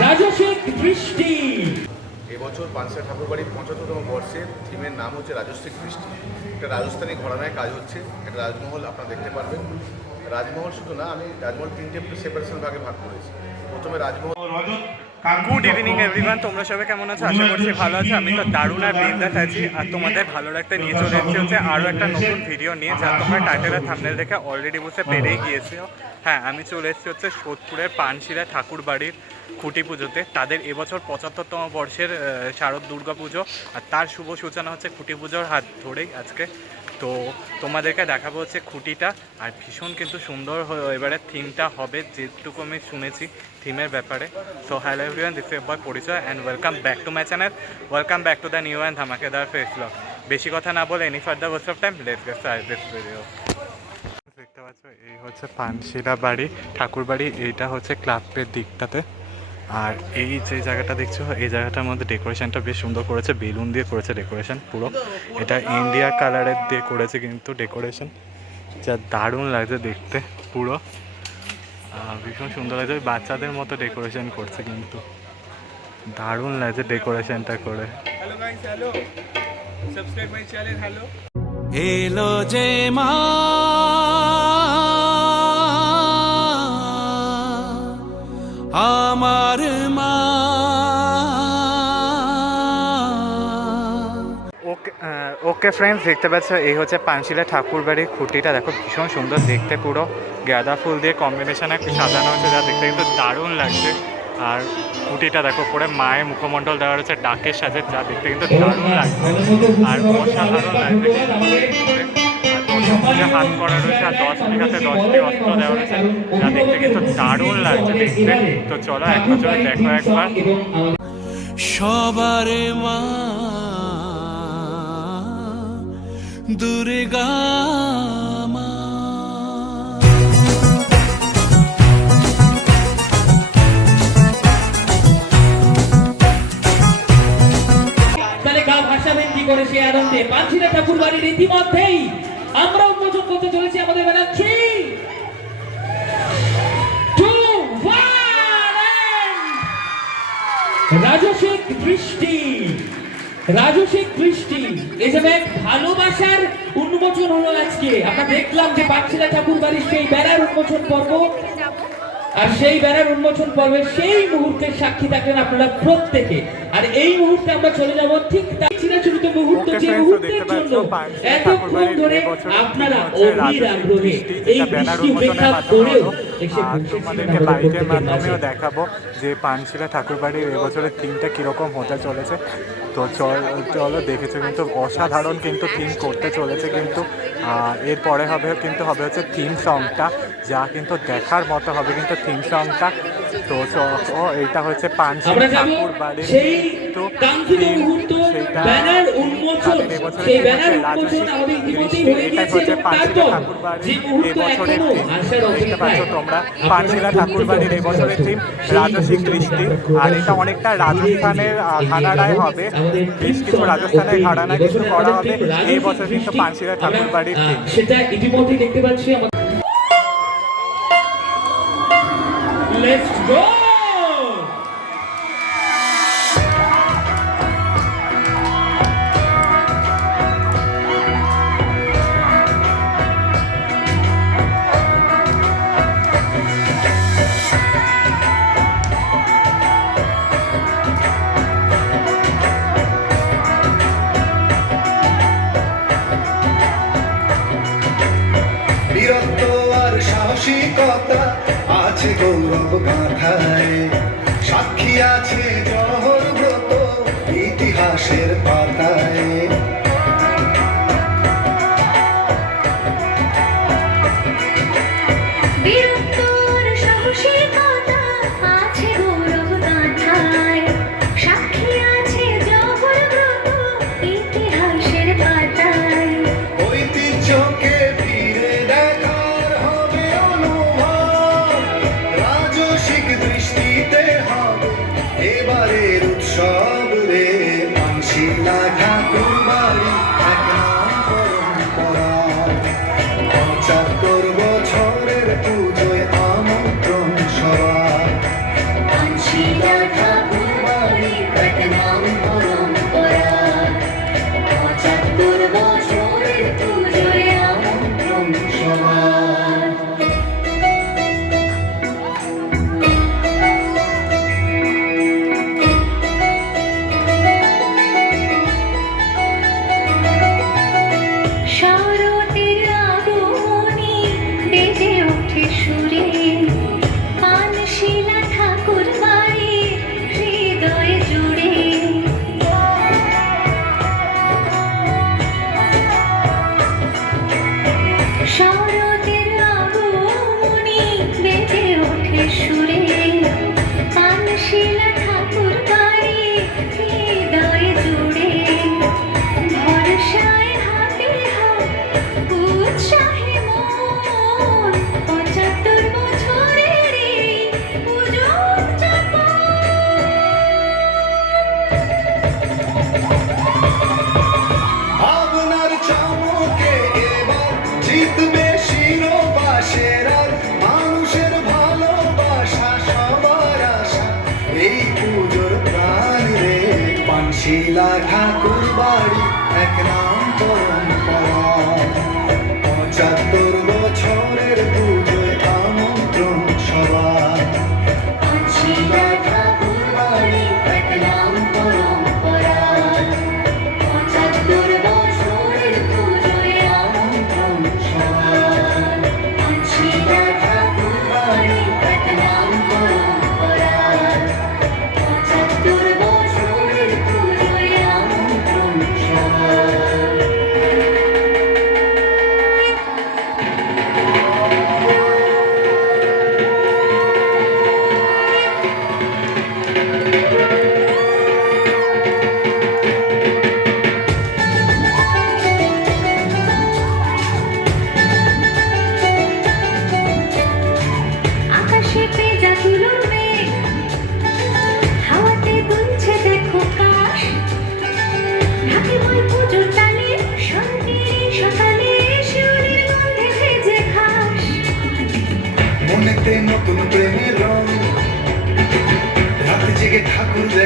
রাজসিক বৃষ্টি এবছর পানসা ঠাকুরবাড়ির পঁচাত্তরতম বর্ষের থিমের নাম হচ্ছে রাজশ্রী বৃষ্টি একটা রাজস্থানী ঘরানায় কাজ হচ্ছে একটা রাজমহল আপনারা দেখতে পারবেন। রাজমহল শুধু না আমি রাজমহল তিনটে সেপারেশন ভাগে ভাগ করেছি। প্রথমে রাজমহল গুড ইভিনিং এভরিওয়ান তোমরা সবাই কেমন আছো? আশা করছি ভালো আছো। আমি তো দারুণ আর বিন্দাস আছি আর তোমাদের ভালো রাখতে নিয়ে চলে এসেছি হচ্ছে আরও একটা নতুন ভিডিও নিয়ে যা তোমরা টাইটেল আর থামনেল দেখে অলরেডি বুঝতে পেরেই গিয়েছো। হ্যাঁ আমি চলে এসেছি হচ্ছে সোদপুরের পানশিরা ঠাকুর বাড়ির খুঁটি পুজোতে। তাদের এবছর পঁচাত্তরতম বর্ষের শারদ দুর্গা পুজো। আর তার শুভ সূচনা হচ্ছে খুঁটি পুজোর হাত ধরেই আজকে। তো তোমাদেরকে দেখাবো হচ্ছে খুঁটিটা। আর ভীষণ কিন্তু সুন্দর হ- এবারে থিমটা হবে, যেটুকু আমি শুনেছি থিমের ব্যাপারে। So hello everyone this boy পরিচয় and welcome back to my channel welcome back to the new and ধামাকেদার face blog বেশি কথা না বলে any further waste of time let's get start this video দেখতে পাচ্ছ, এই হচ্ছে পানশিলা বাড়ি ঠাকুর বাড়ি এইটা হচ্ছে ক্লাবের দিকটাতে। আর এই যে জায়গাটা দেখছ এই জায়গাটার মধ্যে ডেকোরেশনটা বেশ সুন্দর করেছে বেলুন দিয়ে করেছে ডেকোরেশন পুরো। এটা ইন্ডিয়া কালারের দিয়ে করেছে কিন্তু ডেকোরেশন যা দারুণ লাগছে দেখতে পুরো। ভীষণ সুন্দর লাগছে ওই বাচ্চাদের মতো ডেকোরেশন করছে কিন্তু। দারুণ লাগছে ডেকোরেশনটা করে। এলো যে মা আমার মা। ওকে ফ্রেন্ডস দেখতে পাচ্ছ, এই হচ্ছে পানশিলা ঠাকুর বাড়ির খুঁটিটা। দেখো, ভীষণ সুন্দর দেখতে পুরো। গাঁদা ফুল দিয়ে কম্বিনেশনে সাজানো হচ্ছে, যা দেখতে কিন্তু দারুণ লাগছে। আর খুঁটিটা দেখো, পরে মায়ের মুখমণ্ডল দেওয়া রয়েছে, ডাকের সাথে যা দেখতে কিন্তু দারুণ লাগছে। আর অসাধারণ লাগছে। পূজা হাত করা রয়েছে আর দশ বিঘাতে দশটি অস্ত্র দেওয়া রয়েছে। যা দেখতে কিন্তু দারুণ লাগছে দেখতে। তো চলো এক নজরে দেখো একবার। সবার মা দুর্গা মা। তাহলে গা ভাসাবেন কি করে সে আনন্দে। পাঁচিলা ঠাকুর বাড়ির ইতিমধ্যেই আমরা উন্মোচন করতে চলেছি আমাদের টু রাজসিক দৃষ্টি রাজসিক দৃষ্টি। এক ভালোবাসার উন্মোচন হলো আজকে। আমরা দেখলাম যে বাচ্চারা ঠাকুর বাড়ির সেই বেড়ার উন্মোচন পর্ব আর সেই ব্যানার উন্মোচন পর্বের সেই মুহূর্তের সাক্ষী থাকলেন আপনারা প্রত্যেকে। আর এই মুহূর্তে আমরা চলে যাব ঠিক চিরাচরিত মুহূর্ত যে মুহূর্তের জন্য। এতক্ষণ ধরে আপনারা অধীর আগ্রহে এই বৃষ্টি উপেক্ষা করেও লাইটের মাধ্যমেও দেখাবো যে পানশিলা ঠাকুরবাড়ির এবছরের থিমটা কীরকম হতে চলেছে। তো চল চলো দেখেছ কিন্তু অসাধারণ কিন্তু থিম করতে চলেছে কিন্তু এরপরে হবে কিন্তু হবে হচ্ছে থিম সংটা যা কিন্তু দেখার মতো হবে কিন্তু থিম সংটা তো ও, এইটা হচ্ছে যাব ঠাকুর বাড়ির মুহূর্ত সেইটা তাদের এবছরের এটা হচ্ছে ঠাকুর বাড়ির এবছরের। দেখতে পাচ্ছ তোমরা আপনারা পানশিলা ঠাকুর বাড়ির এবছরের থিম রাজসিক দৃষ্টি আর এটা অনেকটা রাজস্থানের হবে। বেশ কিছু রাজস্থানের কিছু করা হবে। এই বছর কিন্তু পানশিলা ঠাকুর বাড়ির থিম সেটা ইতিমধ্যে দেখতে পাচ্ছি লেটস গো সাহসিকতা আছে গৌরব গাথায় সাক্ষী আছে জহর ব্রত ইতিহাসের পাতায়। এই পুজোর প্রাণ রে। পানশিলা ঠাকুর বাড়ি এক নাম পরম্পরা। পঁচাত্তর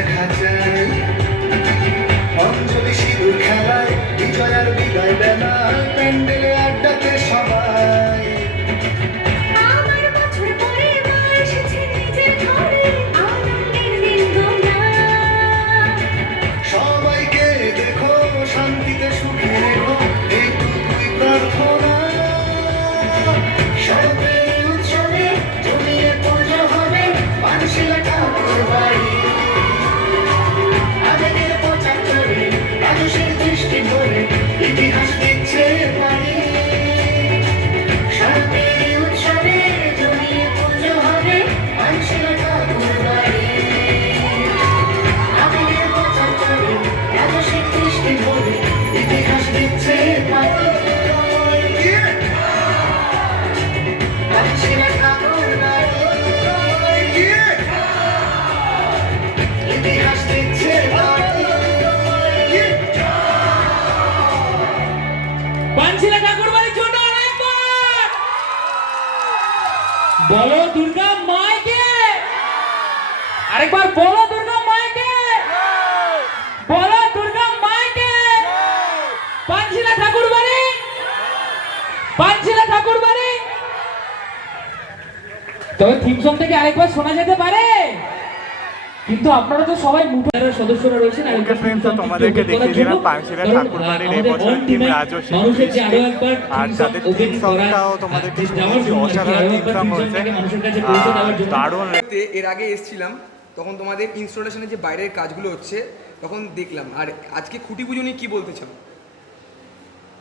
দেখা যায় বলো দুর্গা মাইকে পাঞ্চিলা ঠাকুর বাড়ি? পাঞ্চিলা ঠাকুর বাড়ি? তবে থিম সং থেকে আরেকবার শোনা যেতে পারে। কিন্তু আপনারা তো সবাই সদস্যরা রয়েছেন তোমাদেরকে দেখিয়ে দিলাম ঠাকুরবাড়ির এই আরও কৃষ্টি। একবার আর তাদের থিম সংটাও তোমাদেরকে শুনেছি অসাধারণ থিম সং হয়েছে দারুণ। এর আগে এসেছিলাম তখন তোমাদের ইনস্টলেশনের যে বাইরের কাজগুলো হচ্ছে তখন দেখলাম, আর আজকে খুঁটি পুজো নিয়ে কী বলতে চাও?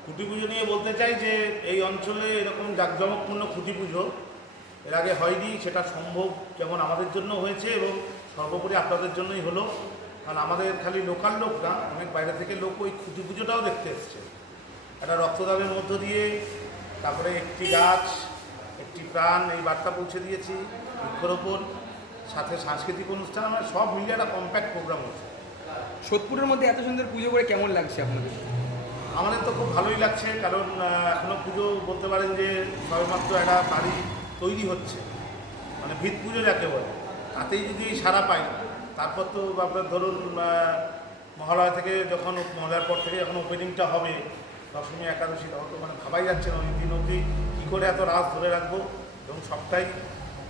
খুঁটি পুজো নিয়ে বলতে চাই যে, এই অঞ্চলে এরকম জাঁকজমকপূর্ণ খুঁটি পুজো এর আগে হয়নি, সেটা সম্ভব যেমন আমাদের জন্য হয়েছে এবং সর্বোপরি আপনাদের জন্যই হলো। কারণ আমাদের খালি লোকাল লোক না, অনেক বাইরে থেকে লোক ওই খুঁটি পুজোটাও দেখতে এসছে। একটা রক্তদানের মধ্য দিয়ে, তারপরে একটি গাছ, একটি প্রাণ, এই বার্তা পৌঁছে দিয়েছি বৃক্ষরোপণ, সাথে সাংস্কৃতিক অনুষ্ঠান মানে সব মিলিয়ে একটা কম্প্যাক্ট প্রোগ্রাম হচ্ছে সোদপুরের মধ্যে এত সুন্দর পুজো করে কেমন লাগছে আপনাদের? আমাদের তো খুব ভালোই লাগছে কারণ আহ, এখনও পুজো বলতে পারেন যে সবেমাত্র একটা বাড়ি তৈরি হচ্ছে। মানে ভিত পুজো যাকে বলে। তাতেই যদি সারা পাই তারপর তো আপনার ধরুন মহালয়া থেকে যখন মহালয়ার পর থেকে যখন ওপেনিংটা হবে দশমী একাদশী তখন তো মানে ভাবাই যাচ্ছে না ওই দিন অবধি কী করে এত রাত ধরে রাখব। এবং সবটাই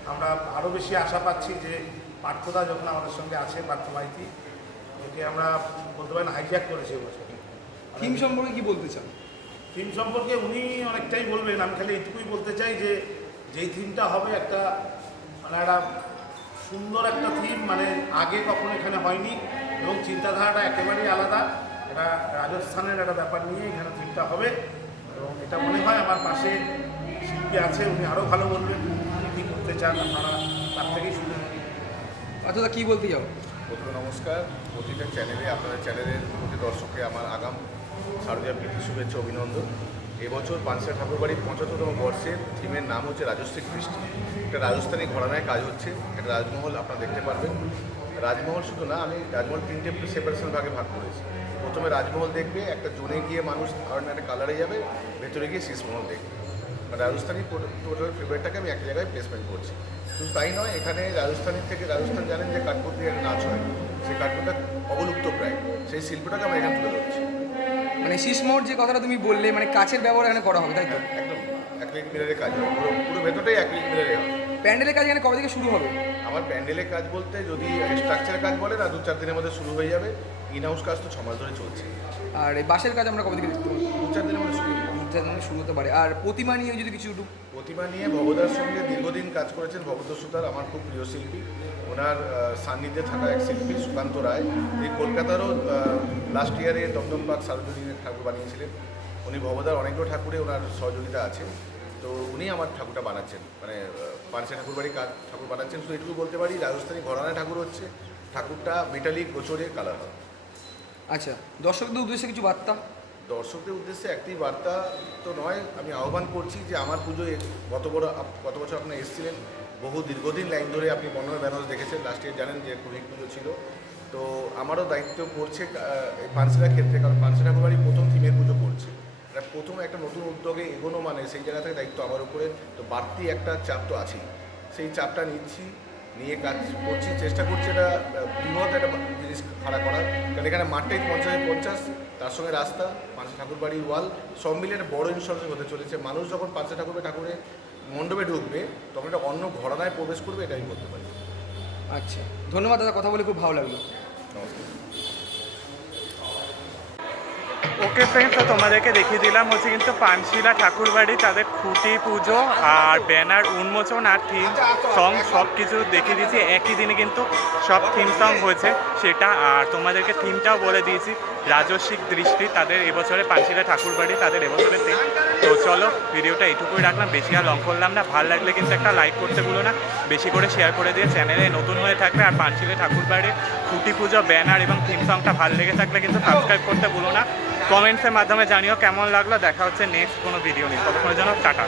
আমরা আরও বেশি আশা পাচ্ছি যে পার্থদা যখন আমাদের সঙ্গে আছে পার্থ মাইতি একে আমরা বলতে পারেন হাইজ্যাক করেছি এবছর থিম সম্পর্কে কি বলতে চান? থিম সম্পর্কে উনি অনেকটাই বলবেন আমি খালি এইটুকুই বলতে চাই যে যেই থিমটা হবে একটা মানে একটা সুন্দর একটা থিম মানে আগে কখনো এখানে হয়নি এবং চিন্তাধারাটা একেবারেই আলাদা। এটা রাজস্থানের একটা ব্যাপার নিয়ে এখানে থিমটা হবে এবং এটা মনে হয় আমার পাশে শিল্পী আছে উনি আরও ভালো বলবেন উনি কী করতে চান আপনারা তার থেকেই শুনুন অর্থাৎ কি বলতে যাও প্রথমে নমস্কার। প্রতিটা চ্যানেলে আপনাদের চ্যানেলের প্রতি দর্শককে আমার আগাম শারদীয় প্রীতি, শুভেচ্ছা, অভিনন্দন। এবছর পাঁচশা ঠাকুরবাড়ির পঁচাত্তরতম বর্ষের থিমের নাম হচ্ছে রাজশ্রী কৃষ্টি। একটা রাজস্থানী ঘরানায় কাজ হচ্ছে। একটা রাজমহল আপনারা দেখতে পারবেন। রাজমহল শুধু না, আমি রাজমহল তিনটে সেপারেশন ভাগে ভাগ করেছি। প্রথমে রাজমহল দেখবে, একটা জোনে গিয়ে মানুষ ধরেন একটা কালারে যাবে, ভেতরে গিয়ে শীষমহল দেখবে। রাজস্থানী টোটাল ফেভারিটটাকে আমি এক জায়গায় প্লেসমেন্ট করছি। শুধু তাই নয় এখানে রাজস্থানের থেকে রাজস্থান জানেন যে কাঠপুর দিয়ে একটা নাচ হয়। সেই কাঠপুরটা অবলুপ্ত প্রায়। সেই শিল্পটাকে আমরা এখানে তুলে ধরছি। মানে শীষমোহর যে কথাটা তুমি বললে মানে কাছের ব্যবহার এখানে করা হবে তাই তো? একদম। অ্যাক্রিলিক মিরারের কাজ হবে পুরো পুরো ভেতরটাই অ্যাক্রিলিক মিরারে হবে প্যান্ডেলের কাজ এখানে কবে থেকে শুরু হবে? আমার প্যান্ডেলের কাজ বলতে যদি স্ট্রাকচারের কাজ বলে না দু চার দিনের মধ্যে শুরু হয়ে যাবে। ইন হাউস কাজ তো ছ মাস ধরে চলছে। আর এই বাসের কাজ আমরা কবে থেকে দেখতে পাবো? দু চার দিনের মধ্যে শুরু হয়ে যাবে। মানে শুরু হতে পারে। আর প্রতিমা নিয়ে যদি কিছু একটু প্রতিমা নিয়ে ভবদার সঙ্গে দীর্ঘদিন কাজ করেছেন ভবদ সুতার আমার খুব প্রিয় শিল্পী। ওনার সান্নিধ্যে থাকা এক শিল্পী সুকান্ত রায়। এই কলকাতারও লাস্ট ইয়ারে দমদম পার্ক সার্বজনীন ঠাকুর বানিয়েছিলেন। উনি ভবদার অনেকগুলো ঠাকুরে ওনার সহযোগিতা আছে। তো উনি আমার ঠাকুরটা বানাচ্ছেন। মানে পানসা ঠাকুর কাজ ঠাকুর বানাচ্ছেন। শুধু এটুকু বলতে পারি রাজস্থানী ঘরানা ঠাকুর হচ্ছে। ঠাকুরটা মেটালিক গোচরে কালার হয়। আচ্ছা দর্শকদের উদ্দেশ্যে কিছু বার্তা। দর্শকদের উদ্দেশ্যে একটি বার্তা তো নয়, আমি আহ্বান করছি যে আমার পুজোয় গত বড় গত বছর আপনি এসেছিলেন, বহু দীর্ঘদিন লাইন ধরে আপনি বর্ণনা বেনারস দেখেছেন লাস্ট জানেন যে কুড়ি পুজো ছিল। তো আমারও দায়িত্ব পড়ছে এই পানসিলার ক্ষেত্রে, কারণ পানসি ঠাকুরবাড়ি প্রথম থিমের পুজো করছে। প্রথম একটা নতুন উদ্যোগে এগোনো মানে সেই জায়গা থেকে দায়িত্ব আমার উপরে, তো বাড়তি একটা চাপ তো আছেই। সেই চাপটা নিচ্ছি, নিয়ে কাজ করছি, চেষ্টা করছি এটা বৃহৎ একটা জিনিস ভাড়া করার। কারণ এখানে মাঠটাই পঞ্চাশে পঞ্চাশ, তার সঙ্গে রাস্তা ঠাকুর বাড়ির ওয়াল সব মিলে একটা বড় ইনস্টলেশন হতে চলেছে। মানুষ যখন পাঁচে ঠাকুরের ঠাকুরে মণ্ডপে ঢুকবে তখন একটা অন্য ঘরানায় প্রবেশ করবে এটা আমি বলতে পারি। আচ্ছা। ধন্যবাদ দাদা কথা বলে খুব ভালো লাগল। নমস্কার। ওকে ফ্রেন্ডস তো তোমাদেরকে দেখিয়ে দিলাম হচ্ছে কিন্তু পানশিলা ঠাকুরবাড়ি, তাদের খুঁটি পুজো আর ব্যানার উন্মোচন আর থিম সং সব কিছু দেখিয়ে দিয়েছি। একই দিনে কিন্তু সব থিম সং হয়েছে সেটা। আর তোমাদেরকে থিমটাও বলে দিয়েছি, রাজস্বিক দৃষ্টি, তাদের এবছরে পানশিলা ঠাকুরবাড়ি, তাদের এবছরের থিম তো চলো ভিডিওটা এইটুকুই রাখলাম, বেশি আর লং করলাম না। ভালো লাগলে কিন্তু একটা লাইক করতে ভুলো না। বেশি করে শেয়ার করে দিয়ে চ্যানেলে নতুন হয়ে থাকবে আর পানশিলা ঠাকুরবাড়ির খুঁটি পুজো, ব্যানার এবং থিম সংটা ভালো লেগে থাকলে কিন্তু সাবস্ক্রাইব করতে ভুলো না। কমেন্টসের মাধ্যমে জানিও কেমন লাগল। দেখা হচ্ছে নেক্সট কোনো ভিডিও নিয়ে। ততক্ষণের জন্য টাটা।